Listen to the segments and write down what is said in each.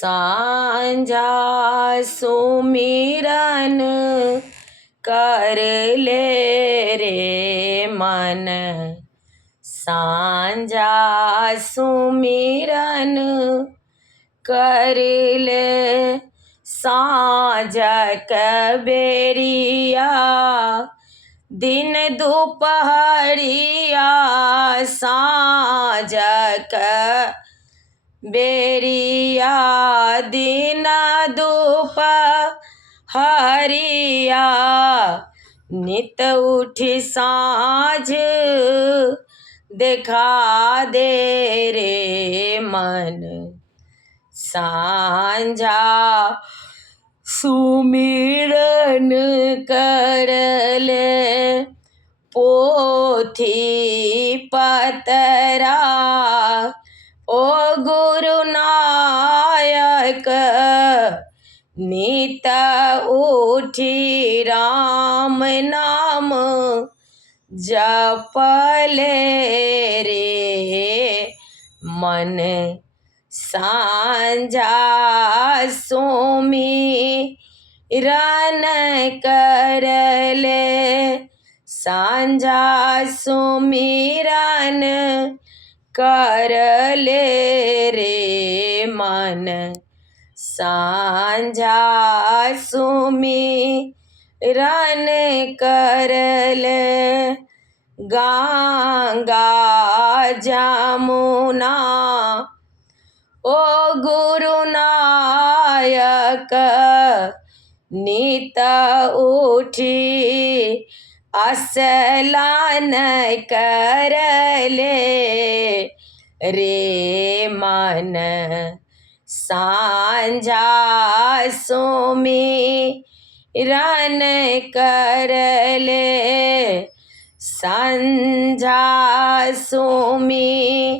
सांझा सुमिरन कर ले रे मन, सांझा सुमिरन कर ले। सांझ कबेरिया दिन दोपहरिया, सांझ बेरिया दिन दोपहरिया, नित उठी साँझ देखा दे रे मन, सांझा सुमिरन कर ले। पोथी पतरा ओ गुरु नायक, नित उठी राम नाम जपले रे मन, सांझा सुमिरन कर ले। सांझा सुमिरन कर ले रे मन, सांझा सुमिरन कर ले। गंगा जमुना ओ गुरु नायक, नित उठी स्नान कर ले रे मन, सांझा सुमिरन कर ले। सांझा सुमिरन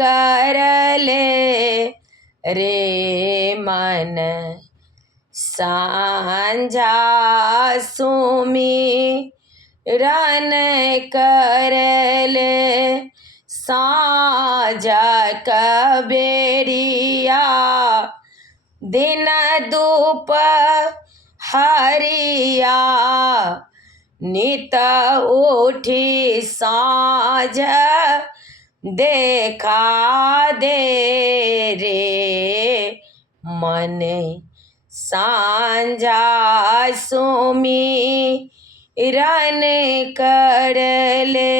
कर ले रे मन, सांझा सुमिरन कर ले। सांझ कबेरिया दिन दोपहरिया, नित उठी साँझ देखा दे रे मन, सांझा सुमिरन कर ले।